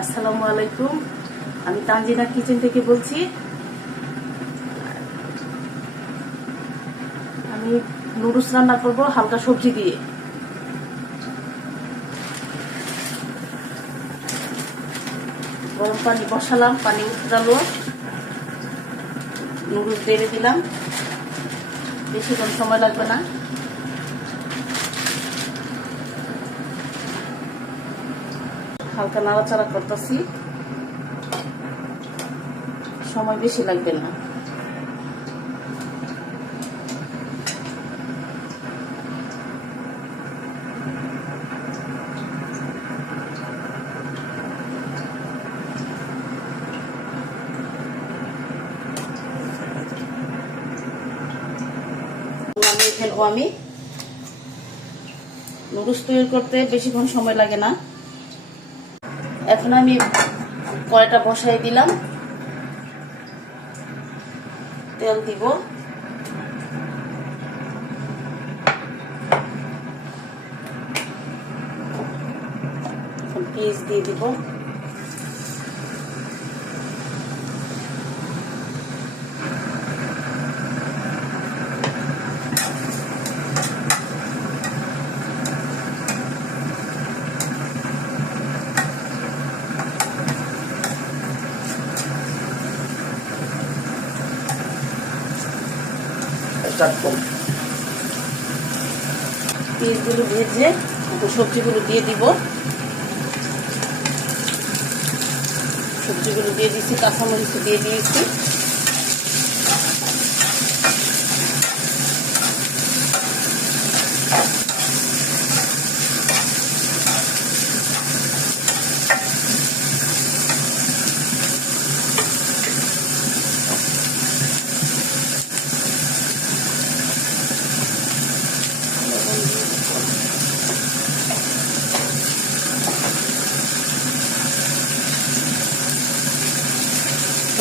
আসসালামু আলাইকুম। আমি তানজিনা কিচেন থেকে বলছি। আমি নুডলস রান্না করব হালকা সবজি দিয়ে। গরম পানি বসালাম, পানি উতরালো। নুডলস বেড়ে দিলাম। বেশিক্ষণ সময় লাগবে না। হালকা নাড়াচাড়া করতেছি। সময় বেশি লাগবে না। ফেলব আমি। নুডলস তৈরি করতে বেশিক্ষণ সময় লাগে না। এখন আমি কয়টা বসাই দিলাম। তেল দিব। পেঁয়াজ দিয়ে দিব। স্টার্ট করব। পিসগুলো ভেজে সবজিগুলো দিয়ে দিব। সবজিগুলো দিয়ে দিচ্ছি কাঁচামরিচ দিয়ে দিয়েছি।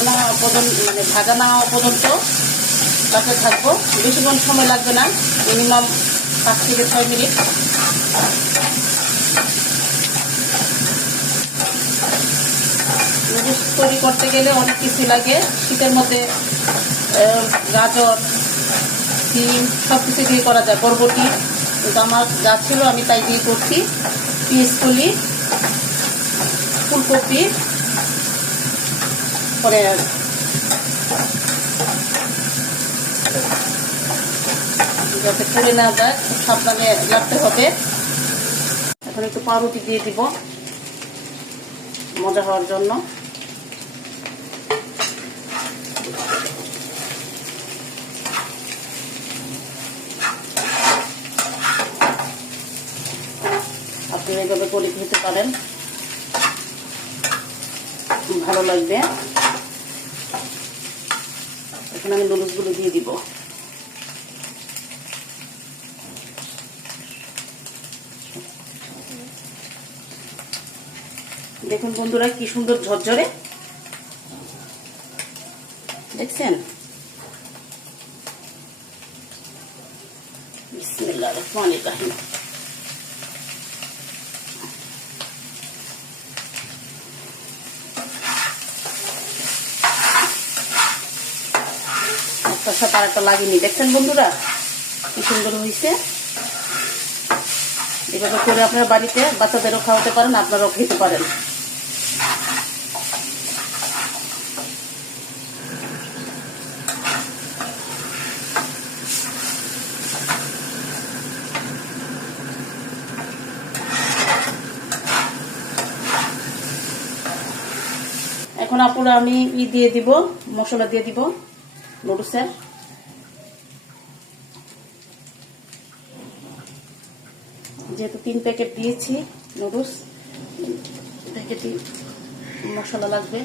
না হওয়া পর্যন্ত মানে ভাজা না হওয়া পর্যন্ত তাতে থাকব। বেশিক্ষণ সময় লাগবে না, মিনিমাম পাঁচ থেকে ছয় মিনিট। নুডলস তৈরি করতে গেলে অনেক কিছু লাগে। শীতের মধ্যে গাজর, সিম সব কিছু দিয়ে করা যায়, বরবটি। কিন্তু আমার গাছ ছিল আমি তাই দিয়ে করছি। পিসকলি ফুলকপি পরে যাতে না যায় সাবধানে হবে। এখন একটু পাউরুটি দিয়ে দিব মজা হওয়ার জন্য। আপনি এইভাবে করে খেতে পারেন। ভালো লাগবে। এখন আমি নুডলসগুলো দিয়ে দিব। দেখুন বন্ধুরা কি সুন্দর ঝরঝরে। দেখছেন? বিসমিল্লাহ রহমানির রহিম। সাথে আর একটা লাগেনি। দেখছেন বন্ধুরা? কি সুন্দর হয়েছে এভাবে করে আপনার বাড়িতে বাচ্চাদেরও খাওয়াতে পারেন, আপনারাও খেতে পারেন। এখন আপুরা আমি ই দিয়ে দিব, মশলা দিয়ে দিব, নুডলসের। যেহেতু তিন প্যাকেট দিয়েছি, নুডলস প্যাকেটই মশলা লাগবে।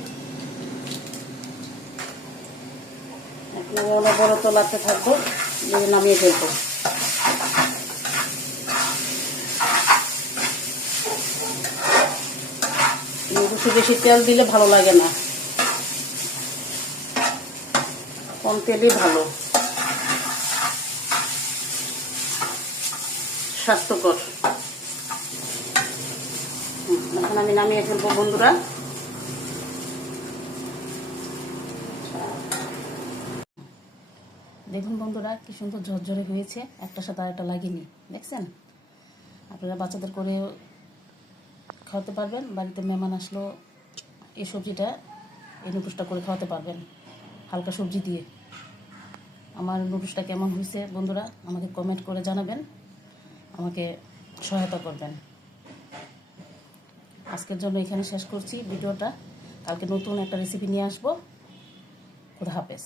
আমি অনবরত লাগতে থাকব নামিয়ে ফেলব। নুডলসে বেশি তেল দিলে ভালো লাগে না। কম তেলই ভালো। স্বাস্থ্যকর। এখন আমি নামিয়ে ফেলব, বন্ধুরা। দেখুন বন্ধুরা, কি সুন্দর ঝরঝরে হয়েছে। একটা সাথে আরেকটা লাগেনি, দেখছেন? আপনারা বাচ্চাদের করে খাওয়াতে পারবেন। বাড়িতে মেহমান আসলো, এই সবজিটা এই নুডলসটা করে খাওয়াতে পারবেন, হালকা সবজি দিয়ে। আমার নুডলসটা কেমন হয়েছে বন্ধুরা, আমাকে কমেন্ট করে জানাবেন। আমাকে সহায়তা করবেন। আজকের জন্য এখানে শেষ করছি ভিডিওটা। কালকে নতুন একটা রেসিপি নিয়ে আসব। খুদা হাফেজ।